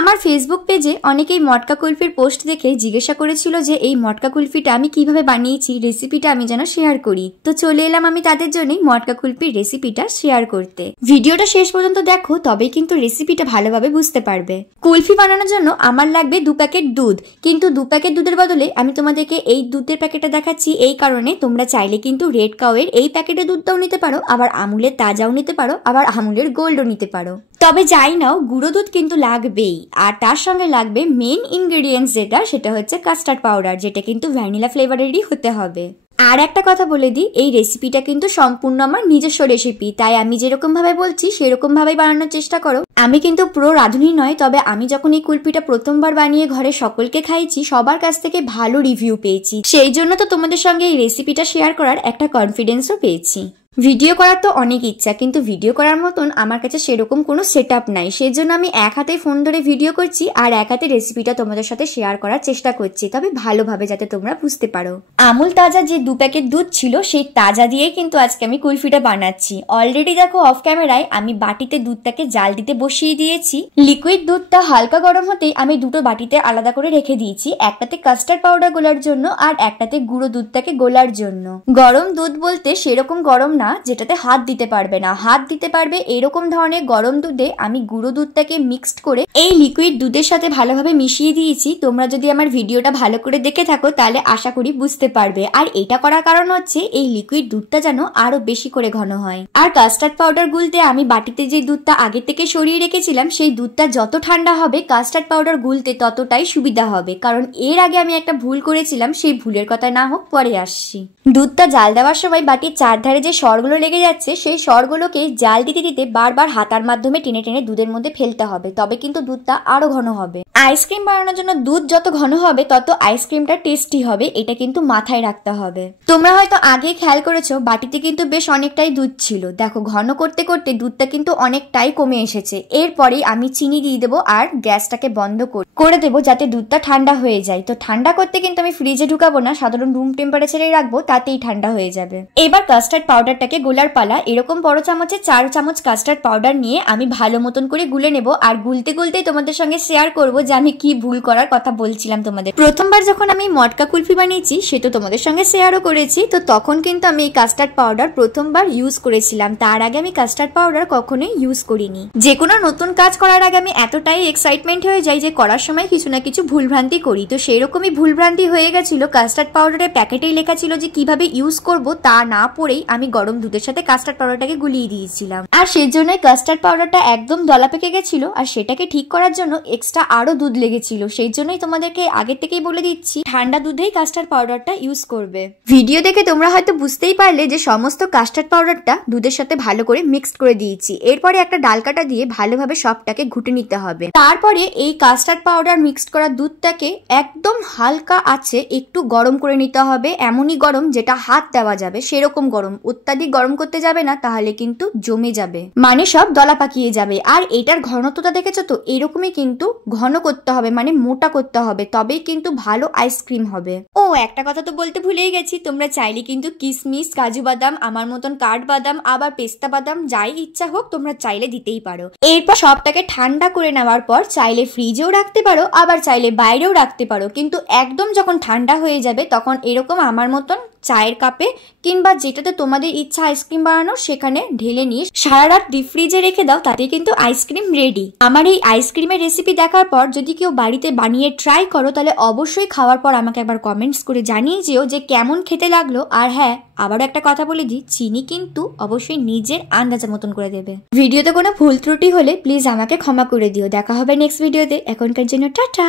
আমার ফেসবুক পেজে অনেকেই মটকা কুলফির পোস্ট দেখে জিজ্ঞাসা করেছিল যে এই মটকা কুলফিটা আমি কিভাবে বানিয়েছি, রেসিপিটা আমি যেন শেয়ার করি। তো চলে এলাম আমি তাদের জন্যই মটকা কুলফির রেসিপিটা শেয়ার করতে। ভিডিওটা শেষ পর্যন্ত দেখো, তবেই কিন্তু রেসিপিটা ভালোভাবে বুঝতে পারবে। কুলফি বানানোর জন্য আমার লাগবে 2 প্যাকেট দুধ, কিন্তু 2 প্যাকেট দুধের বদলে আমি তোমাদেরকে এই দুধের প্যাকেটটা দেখাচ্ছি এই কারণে, তোমরা চাইলে কিন্তু রেড কাউয়ের এই প্যাকেটের দুধটাও নিতে পারো, আবার আমুলের তাজাও নিতে পারো, আবার আমুলের গোল্ডও নিতে পারো। তবে যাই নাও, গুঁড়ো দুধ কিন্তু লাগবেই। আর তার সঙ্গে লাগবে মেন ইনগ্রেডিয়েন্টস সেটা হচ্ছে কাস্টার্ড পাউডার, যেটা কিন্তু ভ্যানিলা ফ্লেভারেরই হতে হবে। আর একটা কথা বলে দিই, এই রেসিপিটা কিন্তু সম্পূর্ণ আমার নিজস্ব রেসিপি, তাই আমি যেরকম ভাবে বলছি সেরকম ভাবেই বানানোর চেষ্টা করো। আমি কিন্তু পুরো রাঁধুনি নয়, তবে আমি যখন এই কুলফিটা প্রথমবার বানিয়ে ঘরে সকলকে খাইছি, সবার কাছ থেকে ভালো রিভিউ পেয়েছি। সেই জন্য তো তোমাদের সঙ্গে এই রেসিপিটা শেয়ার করার একটা কনফিডেন্সও পেয়েছি। ভিডিও করার তো অনেক ইচ্ছা, কিন্তু ভিডিও করার মতন আমার কাছে সেরকম কোনো সেটআপ নাই। সেই জন্য আমি এক হাতে ফোন ধরে ভিডিও করছি আর এক হাতে রেসিপিটা তোমাদের সাথে শেয়ার করার চেষ্টা করছি, তবে ভালোভাবে যাতে তোমরা বুঝতে পারো। আমুল তাজা যে 2 প্যাকেট দুধ ছিল, সেই তাজা দিয়েই কিন্তু আজকে আমি কুলফিটা বানাচ্ছি। অলরেডি দেখো অফ ক্যামেরায় আমি বাটিতে দুধটাকে জাল দিতে বসিয়ে দিয়েছি। লিকুইড দুধটা হালকা গরম হতেই আমি দুটো বাটিতে আলাদা করে রেখে দিয়েছি, একটাতে কাস্টার্ড পাউডার গোলার জন্য আর একটাতে গুঁড়ো দুধটাকে গোলার জন্য। গরম দুধ বলতে সেরকম গরম না যেটাতে হাত দিতে পারবে না, হাত দিতে পারবে এরকম ধরনের গরম দুধে আমি গুঁড়ো দুধটাকে মিক্সড করে এই লিকুইড দুধের সাথে ভালোভাবে মিশিয়ে দিয়েছি। তোমরা যদি আমার ভিডিওটা ভালো করে দেখে থাকো তাহলে আশা করি বুঝতে পারবে। আর এটা করার কারণ হচ্ছে এই লিকুইড দুধটা যেন আরো বেশি করে ঘন হয়। আর কাস্টার্ড পাউডার গুলতে আমি বাটিতে যে দুধটা আগে থেকে সরিয়ে রেখেছিলাম, সেই দুধটা যত ঠান্ডা হবে কাস্টার্ড পাউডার গুলতে ততটাই সুবিধা হবে। কারণ এর আগে আমি একটা ভুল করেছিলাম, সেই ভুলের কথা না হোক পরে আসছি। দুধটা জাল দেওয়ার সময় বাটির চারধারে যে সরগুলো লেগে যাচ্ছে, সেই সরগুলোকে জাল দিতে দিতে বারবার হাতার মাধ্যমে টেনে টেনে দুধের মধ্যে ফেলতে হবে, তবে কিন্তু দুধটা আরো ঘন হবে। আইসক্রিম বানানোর জন্য দুধ যত ঘন হবে তত আইসক্রিমটা টেস্টি হবে, এটা কিন্তু মাথায় রাখতে হবে। তোমরা হয়তো আগে খেয়াল করেছো বাটিতে কিন্তু বেশ অনেকটাই দুধ ছিল, দেখো ঘন করতে করতে দুধটা কিন্তু অনেকটাই কমে এসেছে। এরপরেই আমি চিনি দিয়ে দেবো আর গ্যাসটাকে বন্ধ করে দেবো যাতে দুধটা ঠান্ডা হয়ে যায়। তো ঠান্ডা করতে কিন্তু আমি ফ্রিজে ঢুকাবো না, সাধারণ রুম টেম্পারেচারেই রাখবো, তাতেই ঠান্ডা হয়ে যাবে। এবার কাস্টার্ড পাউডারটাকে গোলার পালা। এরকম বড় চামচে 4 চামচ কাস্টার্ড পাউডার নিয়ে আমি ভালো মতন করে গুলে নেব। আর গুলতে গুলতেই তোমাদের সঙ্গে শেয়ার করব যে আমি কি ভুল করার কথা বলছিলাম তোমাদের। প্রথমবার যখন আমি মটকা কুলফি বানিয়েছি সেটা তোমাদের সঙ্গে শেয়ারও করেছি, তো তখন কিন্তু আমি এই কাস্টার্ড পাউডার প্রথমবার ইউজ করেছিলাম। তার আগে আমি কাস্টার্ড পাউডার কখনোই ইউজ করিনি। যে কোনো নতুন কাজ করার আগে আমি এতটাই এক্সাইটমেন্ট হয়ে যাই যে করার সময় কিছু না কিছু ভুলভ্রান্তি করি। তো সেই রকমই ভুলভ্রান্তি হয়ে গেছিল। কাস্টার্ড পাউডারের প্যাকেটেই লেখা ছিল যে কিভাবে ইউজ করব, তা না পড়েই আমি গরম দুধের সাথে কাস্টার্ড পাউডারটাকে গুলিয়ে দিয়েছিলাম। আর সেই জন্যই কাস্টার্ড পাউডারটা একদম দলা পেকে গেছিল, আর সেটাকে ঠিক করার জন্য এক্সট্রা আরো দুধ লেগেছিল। সেই জন্যই তোমাদেরকে আগে থেকেই বলে দিচ্ছি ঠান্ডা দুধেই কাস্টার্ড পাউডারটা ইউজ করবে। ভিডিও দেখে তোমরা হয়তো বুঝতেই পারলে যে সমস্ত কাস্টার্ড পাউডারটা দুধের সাথে ভালো করে মিক্সড করে দিয়েছি। এরপরে একটা ডালকাটা দিয়ে ভালোভাবে সবটাকে ঘুটে নিতে হবে। তারপরে এই কাস্টার্ড পাউডার মিক্সড করা দুধটাকে একদম হালকা আছে একটু গরম করে নিতে হবে। এমনই গরম যেটা হাত দেওয়া যাবে সেরকম গরম, অত্যাধিক গরম করতে যাবে না, তাহলে কিন্তু জমে যাবে, মানে সব দলা পাকিয়ে যাবে। আর এটার ঘনত্বটা দেখেছো তো, এরকমই কিন্তু ঘন করতে হবে, মানে মোটা করতে হবে, তবেই কিন্তু ভালো আইসক্রিম হবে। ও একটা কথা তো বলতে ভুলেই গেছি, তোমরা চাইলে কিন্তু কিশমিশ, কাজু বাদাম, আমার মতন কাঠবাদাম, আবার পেস্তা বাদাম যাই ইচ্ছা হোক তোমরা চাইলে দিতেই পারো। এরপর সবটাকে ঠান্ডা করে নেওয়ার পর চাইলে ফ্রিজেও রাখতে পারো, আবার চাইলে বাইরেও রাখতে পারো, কিন্তু একদম যখন ঠান্ডা হয়ে যাবে তখন এরকম আমার মতন চায়ের কাপে কিংবা যেটাতে তোমাদের ইচ্ছা আইসক্রিম বানানো সেখানে ঢেলে নিয়ে সারা রাত ডিপ ফ্রিজে রেখে দাও, তাতে কিন্তু আইসক্রিম রেডি। আমার এই আইসক্রিমের রেসিপি দেখার পর যদি কেউ বাড়িতে বানিয়ে ট্রাই করো, তাহলে অবশ্যই খাওয়ার পর আমাকে একবার কমেন্টস করে জানিয়ে যেও যে কেমন খেতে লাগলো। আর হ্যাঁ, আবারও একটা কথা বলে দিই, চিনি কিন্তু অবশ্যই নিজের আন্দাজে মতন করে দেবে। ভিডিওতে কোনো ভুল ত্রুটি হলে প্লিজ আমাকে ক্ষমা করে দিও। দেখা হবে নেক্সট ভিডিওতে। এখনকার জন্য টাটা।